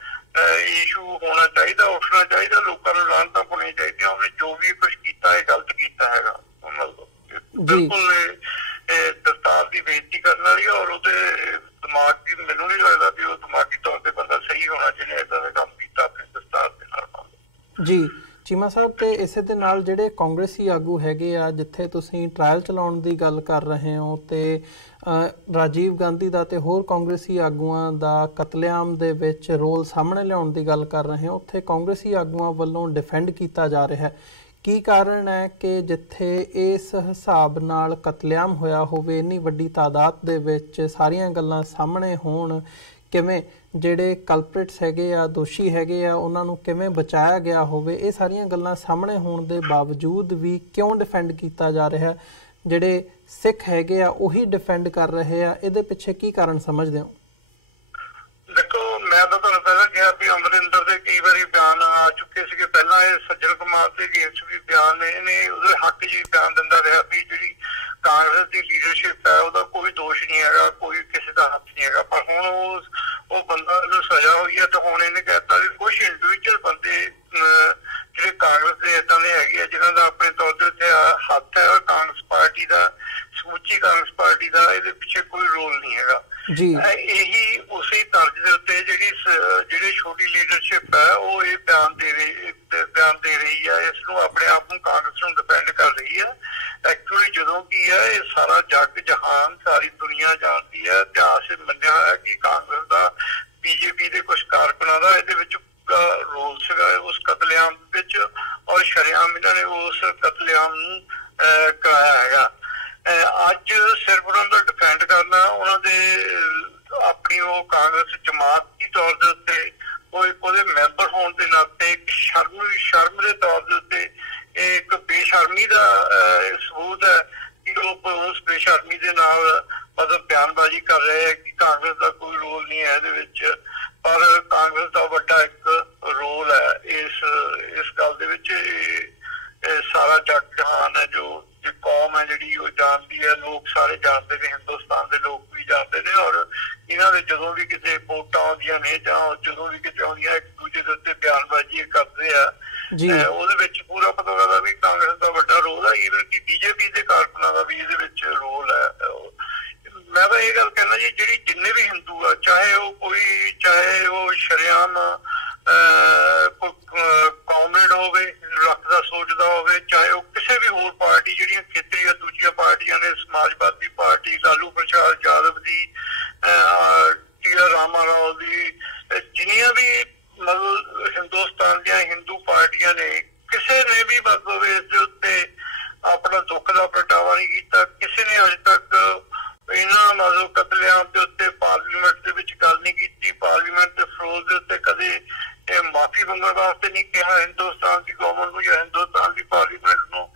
ਇਸ਼ੂ ਹੋਣਾ ਚਾਹੀਦਾ, ਉੱਠਣਾ ਚਾਹੀਦਾ, ਲੋਕਾਂ ਨੂੰ ਲਾਹਨਤਾਂ ਪਾਉਣੀਆਂ ਚਾਹੀਦੀਆਂ। ਉਹਨੇ ਜੋ ਵੀ ਕੁਛ ਕੀਤਾ ਇਹ ਗਲਤ ਕੀਤਾ ਹੈਗਾ। ਬਿਲਕੁਲ ਇਹ ਦਸਤਾਰ ਦੀ ਬੇਇੱਜ਼ਤੀ ਕਰਨ ਵਾਲੀ, ਔਰ ਉਹਦੇ ਦਿਮਾਗ ਦੀ ਮੈਨੂੰ ਨਹੀਂ ਲੱਗਦਾ ਵੀ ਉਹ ਦਿਮਾਗੀ ਤੌਰ ਤੇ ਬੰਦਾ ਸਹੀ ਹੋਣਾ ਜਿਹਨੇ ਏਦਾਂ ਦਾ ਕੰਮ ਕੀਤਾ ਆਪਣੀ ਦਸਤਾਰ ਦੇ ਨਾਲ। ਜੀ ਚੀਮਾ ਸਾਹਿਬ, ਤੇ ਇਸੇ ਦੇ ਨਾਲ ਜਿਹੜੇ ਕਾਂਗਰਸੀ ਆਗੂ ਹੈਗੇ ਆ, ਜਿੱਥੇ ਤੁਸੀਂ ਟ੍ਰਾਇਲ ਚਲਾਉਣ ਦੀ ਗੱਲ ਕਰ ਰਹੇ ਹੋ ਤੇ ਰਾਜੀਵ ਗਾਂਧੀ ਦਾ ਤੇ ਹੋਰ ਕਾਂਗਰਸੀ ਆਗੂਆਂ ਦਾ ਕਤਲੇਆਮ ਦੇ ਵਿੱਚ ਰੋਲ ਸਾਹਮਣੇ ਲਿਆਉਣ ਦੀ ਗੱਲ ਕਰ ਰਹੇ ਹੋ, ਉੱਥੇ ਕਾਂਗਰਸੀ ਆਗੂਆਂ ਵੱਲੋਂ ਡਿਫੈਂਡ ਕੀਤਾ ਜਾ ਰਿਹਾ ਹੈ। ਕੀ ਕਾਰਨ ਹੈ ਕਿ ਜਿੱਥੇ ਇਸ ਹਿਸਾਬ ਨਾਲ ਕਤਲੇਆਮ ਹੋਇਆ ਹੋਵੇ, ਇੰਨੀ ਵੱਡੀ ਤਾਦਾਦ ਦੇ ਵਿੱਚ ਸਾਰੀਆਂ ਗੱਲਾਂ ਸਾਹਮਣੇ ਹੋਣ, ਕਿਵੇਂ ਜਿਹੜੇ ਕਲਪ੍ਰਿਟਸ ਹੈਗੇ ਆ, ਦੋਸ਼ੀ ਹੈਗੇ ਆ, ਉਹਨਾਂ ਨੂੰ ਕਿਵੇਂ ਬਚਾਇਆ ਗਿਆ ਹੋਵੇ, ਇਹ ਸਾਰੀਆਂ ਗੱਲਾਂ ਸਾਹਮਣੇ ਹੋਣ ਦੇ ਬਾਵਜੂਦ ਵੀ ਕਿਉਂ ਡਿਫੈਂਡ ਕੀਤਾ ਜਾ ਰਿਹਾ? ਜਿਹੜੇ ਸਿੱਖ ਹੈਗੇ ਆ ਉਹੀ ਡਿਫੈਂਡ ਕਰ ਰਹੇ ਆ, ਇਹਦੇ ਪਿੱਛੇ ਕੀ ਕਾਰਨ ਸਮਝਦੇ ਹੋ? ਦੇਖੋ, ਮੈਂ ਤਾਂ ਤੁਹਾਨੂੰ ਪਹਿਲਾਂ ਕਿਹਾ ਵੀ ਅਮਰਿੰਦਰ ਦੇ ਕਈ ਵਾਰੀ ਬਿਆਨ ਆ ਚੁੱਕੇ ਸੀਗੇ ਪਹਿਲਾਂ। ਇਹ ਸੱਜਣ ਕੁਮਾਰ ਦੇ ਕੇਸ ਵੀ ਬਿਆਨ ਨੇ, ਇਹਨੇ ਉਹਦੇ ਹੱਕ 'ਚ ਵੀ ਬਿਆਨ ਦਿੰਦਾ ਰਿਹਾ ਵੀ ਜਿਹੜੀ ਕਾਂਗਰਸ ਦੀ ਲੀਡਰਸ਼ਿਪ ਹੈ ਉਹਦਾ ਕੋਈ ਦੋਸ਼ ਨਹੀਂ ਹੈਗਾ, ਕੋਈ ਕਿਸੇ ਦਾ ਹੱਥ ਨਹੀਂ ਹੈਗਾ। ਪਰ ਹੁਣ ਉਹ ਬੰਦਾ ਨੂੰ ਸਜ਼ਾ ਹੋਈ ਹੈ ਤਾਂ ਹੁਣ ਇਹਨੇ ਕਹਿਤਾ ਵੀ ਕੁਛ ਇੰਡੀਵਿਜੂਅਲ ਬੰਦੇ ਜਿਨ੍ਹਾਂ ਦਾ ਆਪਣੇ ਤੌਰ ਦੇ ਉੱਤੇ ਹੱਥ ਹੈ, ਕਾਂਗਰਸ ਪਾਰਟੀ ਦਾ, ਸਮੁੱਚੀ ਕਾਂਗਰਸ ਪਾਰਟੀ ਦਾ ਇਹਦੇ ਪਿੱਛੇ ਕੋਈ ਰੋਲ ਨਹੀਂ ਹੈਗਾ ਜੀ। ਇਹੀ ਉਸੇ ਤਰਜ਼ ਦੇ ਉੱਤੇ ਜਿਹੜੀ ਛੋਟੀ ਲੀਡਰਸ਼ਿਪ ਹੈ ਉਹ ਇਹ ਬਿਆਨ ਦੇ ਰਹੀ ਹੈ, ਇਸ ਨੂੰ ਆਪਣੇ ਆਪ ਨੂੰ ਕਾਂਗਰਸ ਨੂੰ ਡਿਪੈਂਡ ਕਰ ਰਹੀ ਹੈ। ਐਕਚੁਅਲੀ ਜਦੋਂ ਕੀ ਹੈ, ਇਹ ਸਾਰਾ ਜੱਗ ਜਹਾਨ ਸਾਰੀ ਦੁਨੀਆ ਜਾਣਦੀ ਹੈ, ਇਤਿਹਾਸ ਮੰਨਿਆ ਹੋਇਆ ਕਿ ਕਾਂਗਰਸ ਦਾ ਬੀਜੇਪੀ ਦੇ ਕੁਝ ਕਾਰਕੁਨਾਂ ਦਾ ਇਹਦੇ ਵਿੱਚ ਰੋਲ ਸੀਗਾ ਉਸ ਕਤਲੇਆਮ ਵਿੱਚ, ਔਰ ਸ਼ਰੇਆਮ ਇਹਨਾਂ ਨੇ ਉਸ ਕਤਲੇਆਮ ਨੂੰ ਕਰਾਇਆ ਹੈਗਾ। ਅੱਜ ਸਿਰਫ ਉਹਨਾਂ ਦਾ ਡਿਫੈਂਡ ਕਰਨਾ, ਉਹਨਾਂ ਦੇ ਆਪਣੀ ਉਹ ਕਾਂਗਰਸ ਜਮਾਤ ਦੀ ਤੌਰ ਦੇ ਉੱਤੇ ਉਹਦੇ ਮੈਂਬਰ ਹੋਣ ਦੇ ਨਾਤੇ ਇੱਕ ਸ਼ਰਮ ਦੇ ਤੌਰ ਦੇ ਉੱਤੇ ਇਹ ਇੱਕ ਬੇਸ਼ਰਮੀ ਦਾ ਸਬੂਤ ਹੈ ਕਿ ਉਹ ਉਸ ਬੇਸ਼ਰਮੀ ਦੇ ਨਾਲ ਮਤਲਬ ਬਿਆਨਬਾਜ਼ੀ ਕਰ ਰਹੇ ਹੈ ਕਿ ਕਾਂਗਰਸ ਦਾ ਕੋਈ ਰੋਲ ਨਹੀਂ ਹੈ ਇਹਦੇ ਵਿੱਚ, ਪਰ ਕਾਂਗਰਸ ਦਾ ਵੱਡਾ ਇੱਕ ਰੋਲ ਹੈ ਇਸ ਗੱਲ ਦੇ ਵਿੱਚ। ਸਾਰਾ ਜੱਗ ਜਹਾਨ ਹੈ, ਜੋ ਕੌਮ ਹੈ ਜਿਹੜੀ ਉਹ ਜਾਣਦੀ ਹੈ, ਲੋਕ ਸਾਰੇ ਜਾਣਦੇ ਨੇ, ਹਿੰਦੁਸਤਾਨ ਦੇ ਲੋਕ ਵੀ ਜਾਣਦੇ ਨੇ, ਔਰ ਇਹਨਾਂ ਦੇ ਜਦੋਂ ਵੀ ਕਿਤੇ ਵੋਟਾਂ ਆਉਂਦੀਆਂ ਨੇ ਜਾਂ ਜਦੋਂ ਵੀ ਕਿਤੇ ਆਉਂਦੀਆਂ ਇੱਕ ਦੂਜੇ ਦੇ ਉੱਤੇ ਬਿਆਨਬਾਜ਼ੀ ਕਰਦੇ ਆ, ਉਹਦੇ ਵਿੱਚ ਪੂਰਾ ਪਤਾ ਲੱਗਦਾ ਵੀ ਕਾਂਗਰਸ ਦਾ ਵੱਡਾ ਰੋਲ ਹੈ। ਈਵਨ ਕਿ ਬੀਜੇਪੀ ਦੇ ਕਾਰਕੁਨਾਂ ਦਾ ਵੀ ਇਹਦੇ ਵਿੱਚ ਰੋਲ ਹੈ। ਮੈਂ ਤਾਂ ਇਹ ਗੱਲ ਕਹਿਣਾ ਜੀ, ਜਿਹੜੀ ਜਿੰਨੇ ਵੀ ਹਿੰਦੂ ਆ, ਚਾਹੇ ਉਹ ਸ਼ਰੇਆਮ ਕਾਮਰੇਡ ਹੋਵੇ, ਰੱਖਦਾ ਸੋਚਦਾ ਹੋਵੇ, ਚਾਹੇ ਉਹ ਕਿਸੇ ਵੀ ਹੋਰ ਪਾਰਟੀ ਜਿਹੜੀਆਂ ਖੇਤਰੀ ਜਾਂ ਦੂਜੀਆਂ ਪਾਰਟੀਆਂ ਨੇ, ਸਮਾਜਵਾਦੀ ਪਾਰਟੀ, ਲਾਲੂ ਪ੍ਰਸਾਦ ਯਾਦਵ ਦੀ, ਰਾਮਾ ਰਾਓ ਦੀ, ਜਿੰਨੀਆਂ ਵੀ ਮਤਲਬ ਹਿੰਦੁਸਤਾਨ ਦੀਆਂ ਹਿੰਦੂ ਪਾਰਟੀਆਂ ਨੇ, ਕਿਸੇ ਨੇ ਵੀ ਮਤਲਬ ਇਸ ਦੇ ਉੱਤੇ ਆਪਣਾ ਦੁੱਖ ਦਾ ਪ੍ਰਗਟਾਵਾ ਨਹੀਂ ਕੀਤਾ। ਕਿਸੇ ਨੇ ਅਜੇ ਤੱਕ ਇਹਨਾਂ ਮਤਲਬ ਕਤਲੇਆਮ ਦੇ ਉੱਤੇ ਪਾਰਲੀਮੈਂਟ ਦੇ ਵਿੱਚ ਗੱਲ ਨਹੀਂ ਕੀਤੀ, ਪਾਰਲੀਮੈਂਟ ਦੇ ਫਲੋਰ ਦੇ ਉੱਤੇ ਕਦੇ ਇਹ ਮਾਫੀ ਮੰਗਣ ਵਾਸਤੇ ਨਹੀਂ ਕਿਹਾ ਹਿੰਦੁਸਤਾਨ ਦੀ ਗਵਰਨਮੈਂਟ ਨੂੰ ਜਾਂ ਹਿੰਦੁਸਤਾਨ ਦੀ ਪਾਰਲੀਮੈਂਟ ਨੂੰ।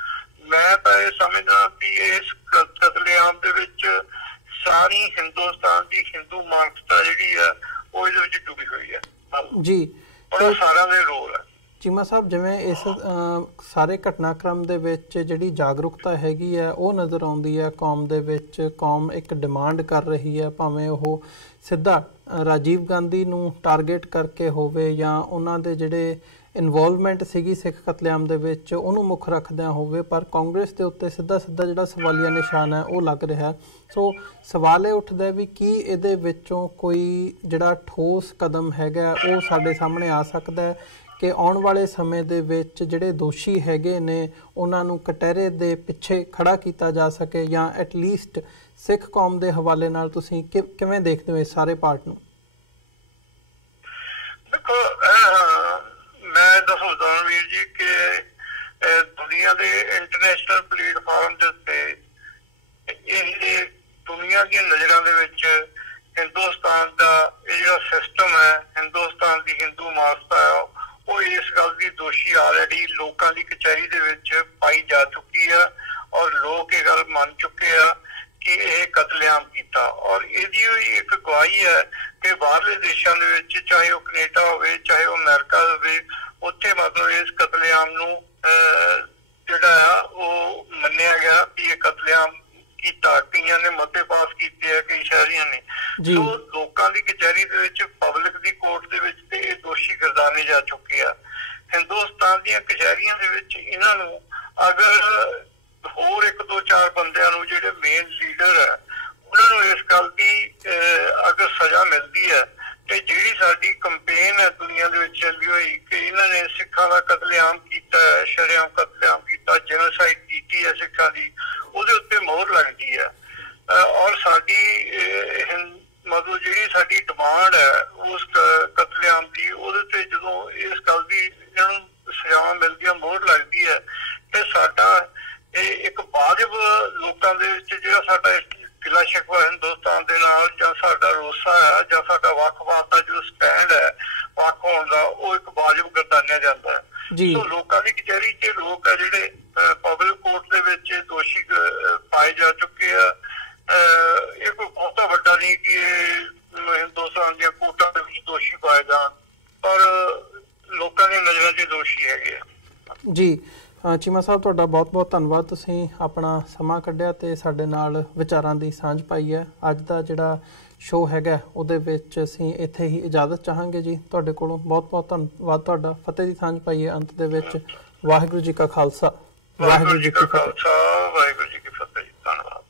ਮੈਂ ਤਾਂ ਇਹ ਸਮਝਦਾ ਕਿ ਇਸ ਕਤਲੇਆਮ ਦੇ ਵਿੱਚ ਸਾਰੀ ਹਿੰਦੁਸਤਾਨ ਦੀ ਹਿੰਦੂ ਮਾਨਸਤਾ ਜਿਹੜੀ ਹੈ ਉਹ ਇਹਦੇ ਵਿੱਚ ਡੁੱਬੀ ਹੋਈ ਹੈ ਜੀ, ਔਰ ਸਾਰਿਆਂ ਦੇ ਰੋਲ ਹੈ। ਚੀਮਾ ਸਾਹਿਬ, ਜਿਵੇਂ ਇਸ ਸਾਰੇ ਘਟਨਾਕ੍ਰਮ ਦੇ ਵਿੱਚ ਜਿਹੜੀ ਜਾਗਰੂਕਤਾ ਹੈਗੀ ਹੈ ਉਹ ਨਜ਼ਰ ਆਉਂਦੀ ਹੈ ਕੌਮ ਦੇ ਵਿੱਚ, ਕੌਮ ਇੱਕ ਡਿਮਾਂਡ ਕਰ ਰਹੀ ਹੈ, ਭਾਵੇਂ ਉਹ ਸਿੱਧਾ ਰਾਜੀਵ ਗਾਂਧੀ ਨੂੰ ਟਾਰਗੇਟ ਕਰਕੇ ਹੋਵੇ ਜਾਂ ਉਹਨਾਂ ਦੇ ਜਿਹੜੇ ਇਨਵੋਲਵਮੈਂਟ ਸੀਗੀ ਸਿੱਖ ਕਤਲੇਆਮ ਦੇ ਵਿੱਚ ਉਹਨੂੰ ਮੁੱਖ ਰੱਖਦਿਆਂ ਹੋਵੇ, ਪਰ ਕਾਂਗਰਸ ਦੇ ਉੱਤੇ ਸਿੱਧਾ ਜਿਹੜਾ ਸਵਾਲੀਆ ਨਿਸ਼ਾਨ ਹੈ ਉਹ ਲੱਗ ਰਿਹਾ। ਸੋ ਸਵਾਲ ਇਹ ਉੱਠਦਾ ਵੀ ਕੀ ਇਹਦੇ ਵਿੱਚੋਂ ਕੋਈ ਜਿਹੜਾ ਠੋਸ ਕਦਮ ਹੈਗਾ ਉਹ ਸਾਡੇ ਸਾਹਮਣੇ ਆ ਸਕਦਾ ਹੈ ਕਿ ਆਉਣ ਵਾਲੇ ਸਮੇਂ ਦੇ ਵਿੱਚ ਜਿਹੜੇ ਦੋਸ਼ੀ ਹੈਗੇ ਨੇ ਉਹਨਾਂ ਨੂੰ ਕਟਹਿਰੇ ਦੇ ਪਿੱਛੇ ਖੜਾ ਕੀਤਾ ਜਾ ਸਕੇ, ਜਾਂ ਐਟਲੀਸਟ ਸਿੱਖ ਕੌਮ ਦੇ ਹਵਾਲੇ ਨਾਲ ਤੁਸੀਂ ਕਿਵੇਂ ਦੇਖਦੇ ਹੋ ਇਸ ਸਾਰੇ ਪਾਰਟ ਨੂੰ? ਦੇਖੋ, ਮੈਂ ਦੱਸਦਾ ਵੀਰ ਜੀ ਕਿ ਦੁਨੀਆ ਦੇ ਇੰਟਰਨੈਸ਼ਨਲ ਪਲੇਟਫਾਰਮ ਦੇ ਉੱਤੇ ਇਹ ਦੁਨੀਆ ਦੀਆਂ ਨਜ਼ਰਾਂ ਦੇ ਵਿੱਚ ਹਿੰਦੁਸਤਾਨ ਦਾ ਇਹ ਜਿਹੜਾ ਸਿਸਟਮ ਹੈ, ਹਿੰਦੁਸਤਾਨ ਦੀ ਹਿੰਦੂ ਮਾਨਸਤਾ ਹੈ, ਉਹ ਇਸ ਗੱਲ ਦੀ ਦੋਸ਼ੀ ਆਲਰੇਡੀ ਲੋਕਾਂ ਦੀ ਕਚਹਿਰੀ ਦੇ ਵਿੱਚ ਪਾਈ ਜਾ ਚੁੱਕੀ ਆ, ਔਰ ਲੋਕ ਇਹ ਗੱਲ ਮੰਨ ਚੁੱਕੇ ਆ ਕਿ ਇਹ ਕਤਲੇਆਮ ਕੀਤਾ। ਔਰ ਇਹਦੀ ਹੋਈ ਇੱਕ ਗਵਾਹੀ ਹੈ ਕਿ ਬਾਹਰਲੇ ਦੇਸ਼ਾਂ ਦੇ ਵਿੱਚ, ਚਾਹੇ ਉਹ ਕੈਨੇਡਾ ਹੋਵੇ, ਚਾਹੇ ਉਹ ਅਮਰੀਕਾ ਹੋਵੇ, ਉੱਥੇ ਮਤਲਬ ਇਸ ਕਤਲੇਆਮ ਨੂੰ ਜਿਹੜਾ ਆ ਉਹ ਮੰਨਿਆ ਗਿਆ ਕਿ ਇਹ ਕਤਲੇਆਮ ਕੀਤਾ। ਕਈਆਂ ਨੇ ਮਤੇ ਪਾਸ ਕੀਤੇ ਆ, ਕਈ ਸ਼ਹਿਰੀਆਂ ਨੇ। ਸੋ ਲੋਕਾਂ ਦੀ ਕਚਹਿਰੀ ਦੇ ਵਿੱਚ, ਪਬਲਿਕ ਦੀ ਕੋਰਟ ਦੇ ਵਿੱਚ ਤੇ ਇਹ ਦੋਸ਼ੀ ਗਰਦਾਨੇ ਜਾ ਚੁੱਕੇ ਆ। ਹਿੰਦੁਸਤਾਨ ਦੀਆਂ ਕਚਹਿਰੀਆਂ ਦੇ ਵਿੱਚ ਇਹਨਾਂ ਨੂੰ ਅਗਰ ਹੋਰ 1-2-4 ਬੰਦਿਆਂ ਨੂੰ ਜਿਹੜੇ ਮੇਨ ਲੀਡਰ ਹੈ ਉਹਨਾਂ ਨੂੰ ਇਸ ਗੱਲ ਦੀ ਅਗਰ ਸਜ਼ਾ ਮਿਲਦੀ ਹੈ, ਤੇ ਜਿਹੜੀ ਸਾਡੀ ਕੰਪੇਨ ਹੈ ਦੁਨੀਆ ਦੇ ਵਿੱਚ ਚੱਲੀ ਹੋਈ ਕਿ ਇਹਨਾਂ ਨੇ ਸਿੱਖਾਂ ਦਾ ਕਤਲੇਆਮ ਕੀਤਾ ਹੈ, ਸ਼ਰੇਆਮ ਕਤਲੇਆਮ ਕੀਤਾ, ਜੈਨੋਸਾਈਡ ਕੀਤੀ ਹੈ ਸਿੱਖਾਂ ਦੀ, ਉਹਦੇ ਉੱਤੇ ਮੋਹਰ ਲੱਗਦੀ ਹੈ। ਔਰ ਸਾਡੀ ਮਤਲਬ ਜਿਹੜੀ ਸਾਡੀ ਡਿਮਾਂਡ ਹੈ ਉਸ ਕਤਲੇਆਮ ਦੀ, ਉਹਦੇ ਤੇ ਜਦੋਂ ਇਸ ਗੱਲ ਦੀ ਇਹਨਾਂ ਨੂੰ ਸਜ਼ਾਵਾਂ ਮਿਲਦੀਆਂ, ਮੋਹਰ ਲੱਗਦੀ ਹੈ, ਤੇ ਸਾਡਾ ਇਹ ਇੱਕ ਵਾਜਬ ਲੋਕਾਂ ਦੇ ਵਿੱਚ ਜਿਹੜਾ ਸਾਡਾ ਗਿਲਾ ਸ਼ਿਕਵਾ ਹਿੰਦੁਸਤਾਨ ਦੇ ਨਾਲ, ਜਾਂ ਸਾਡਾ ਰੋਸਾ ਹੈ, ਜਾਂ ਸਾਡਾ ਵੱਖਵਾਦ ਦਾ ਜੋ ਸਟੈਂਡ ਹੈ ਵੱਖ ਹੋਣ ਦਾ, ਉਹ ਇੱਕ ਵਾਜਬ ਗਰਦਾਨਿਆ ਜਾਂਦਾ ਹੈ। ਸੋ ਲੋਕਾਂ ਦੀ ਕਚਹਿਰੀ 'ਚ ਲੋਕ ਹੈ ਜਿਹੜੇ ਪਬਲਿਕ ਕੋਰਟ ਦੇ ਵਿੱਚ ਦੋਸ਼ੀ ਪਾਏ ਜਾ ਚੁੱਕੇ ਆ। ਇਹ ਕੋਈ ਬਹੁਤਾ ਵੱਡਾ ਨਹੀਂ ਕਿ ਹਿੰਦੁਸਤਾਨ ਦੀਆਂ ਕੋਰਟਾਂ ਦੇ ਵਿੱਚ ਦੋਸ਼ੀ ਪਾਏ ਜਾਣ, ਪਰ ਲੋਕਾਂ ਦੀਆਂ ਨਜ਼ਰਾਂ 'ਚ ਦੋਸ਼ੀ ਹੈਗੇ ਆ ਜੀ। ਚੀਮਾ ਸਾਹਿਬ, ਤੁਹਾਡਾ ਬਹੁਤ-ਬਹੁਤ ਧੰਨਵਾਦ, ਤੁਸੀਂ ਆਪਣਾ ਸਮਾਂ ਕੱਢਿਆ ਤੇ ਸਾਡੇ ਨਾਲ ਵਿਚਾਰਾਂ ਦੀ ਸਾਂਝ ਪਾਈ ਹੈ। ਅੱਜ ਦਾ ਜਿਹੜਾ ਸ਼ੋਅ ਹੈਗਾ ਉਹਦੇ ਵਿੱਚ ਅਸੀਂ ਇੱਥੇ ਹੀ ਇਜਾਜ਼ਤ ਚਾਹਾਂਗੇ ਜੀ। ਤੁਹਾਡੇ ਕੋਲੋਂ ਬਹੁਤ-ਬਹੁਤ ਧੰਨਵਾਦ ਤੁਹਾਡਾ, ਫਤਿਹ ਦੀ ਸਾਂਝ ਪਾਈ ਹੈ ਅੰਤ ਦੇ ਵਿੱਚ। ਵਾਹਿਗੁਰੂ ਜੀ ਕਾ ਖਾਲਸਾ ਵਾਹਿਗੁਰੂ ਜੀ ਕਾ ਖਾਲਸਾ ਵਾਹਿਗੁਰੂ ਜੀ ਕੀ ਫਤਿਹ। ਧੰਨਵਾਦ।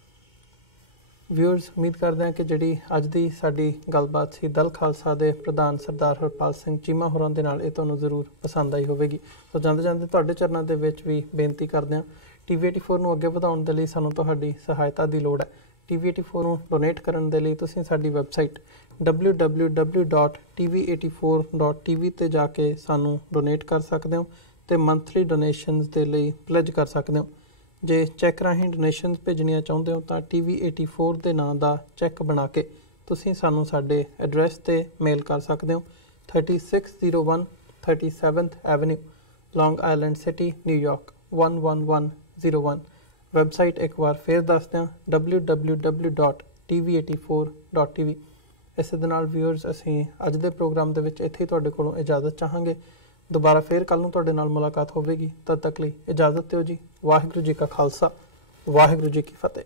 ਵਿਊਅਰਸ, ਉਮੀਦ ਕਰਦੇ ਹਾਂ ਕਿ ਜਿਹੜੀ ਅੱਜ ਦੀ ਸਾਡੀ ਗੱਲਬਾਤ ਸੀ ਦਲ ਖਾਲਸਾ ਦੇ ਪ੍ਰਧਾਨ ਸਰਦਾਰ ਹਰਪਾਲ ਸਿੰਘ ਚੀਮਾ ਹੋਰਾਂ ਦੇ ਨਾਲ, ਇਹ ਤੁਹਾਨੂੰ ਜ਼ਰੂਰ ਪਸੰਦ ਆਈ ਹੋਵੇਗੀ। ਸੋ ਜਾਂਦੇ ਜਾਂਦੇ ਤੁਹਾਡੇ ਚਰਨਾਂ ਦੇ ਵਿੱਚ ਵੀ ਬੇਨਤੀ ਕਰਦੇ ਹਾਂ, TV84 ਨੂੰ ਅੱਗੇ ਵਧਾਉਣ ਦੇ ਲਈ ਸਾਨੂੰ ਤੁਹਾਡੀ ਸਹਾਇਤਾ ਦੀ ਲੋੜ ਹੈ। TV84 ਨੂੰ ਡੋਨੇਟ ਕਰਨ ਦੇ ਲਈ ਤੁਸੀਂ ਸਾਡੀ ਵੈਬਸਾਈਟ www.tv84.tv ਤੇ ਜਾ ਕੇ ਸਾਨੂੰ ਡੋਨੇਟ ਕਰ ਸਕਦੇ ਹੋ ਤੇ ਮੰਥਲੀ ਡੋਨੇਸ਼ਨਸ ਦੇ ਲਈ ਪਲੇਜ ਕਰ ਸਕਦੇ ਹੋ। ਜੇ ਚੈੱਕ ਰਾਹੀਂ ਡੋਨੇਸ਼ਨਸ ਭੇਜਣੀਆਂ ਚਾਹੁੰਦੇ ਹੋ ਤਾਂ TV84 ਦੇ ਨਾਂ ਦਾ ਚੈੱਕ ਬਣਾ ਕੇ ਤੁਸੀਂ ਸਾਨੂੰ ਸਾਡੇ ਐਡਰੈਸ ਤੇ ਮੇਲ ਕਰ ਸਕਦੇ ਹੋ। 3601 37th ਐਵਨਿਊ, ਲੌਂਗ ਆਈਲੈਂਡ ਸਿਟੀ, ਨਿਊਯਾਰਕ 11101। ਵੈਬਸਾਈਟ ਇੱਕ ਵਾਰ ਫਿਰ ਦੱਸ ਦਿਆਂ, www.tv84.tv। ਇਸੇ ਦੇ ਨਾਲ ਵਿਊਅਰਸ, ਅਸੀਂ ਅੱਜ ਦੇ ਪ੍ਰੋਗਰਾਮ ਦੇ ਵਿੱਚ ਇੱਥੇ ਤੁਹਾਡੇ ਕੋਲੋਂ ਇਜਾਜ਼ਤ ਚਾਹਾਂਗੇ। ਦੁਬਾਰਾ ਫਿਰ ਕੱਲ੍ਹ ਨੂੰ ਤੁਹਾਡੇ ਨਾਲ ਮੁਲਾਕਾਤ ਹੋਵੇਗੀ। ਤਦ ਤੱਕ ਲਈ ਇਜਾਜ਼ਤ ਦਿਓ ਜੀ। ਵਾਹਿਗੁਰੂ ਜੀ ਕਾ ਖਾਲਸਾ, ਵਾਹਿਗੁਰੂ ਜੀ ਕੀ ਫਤਿਹ।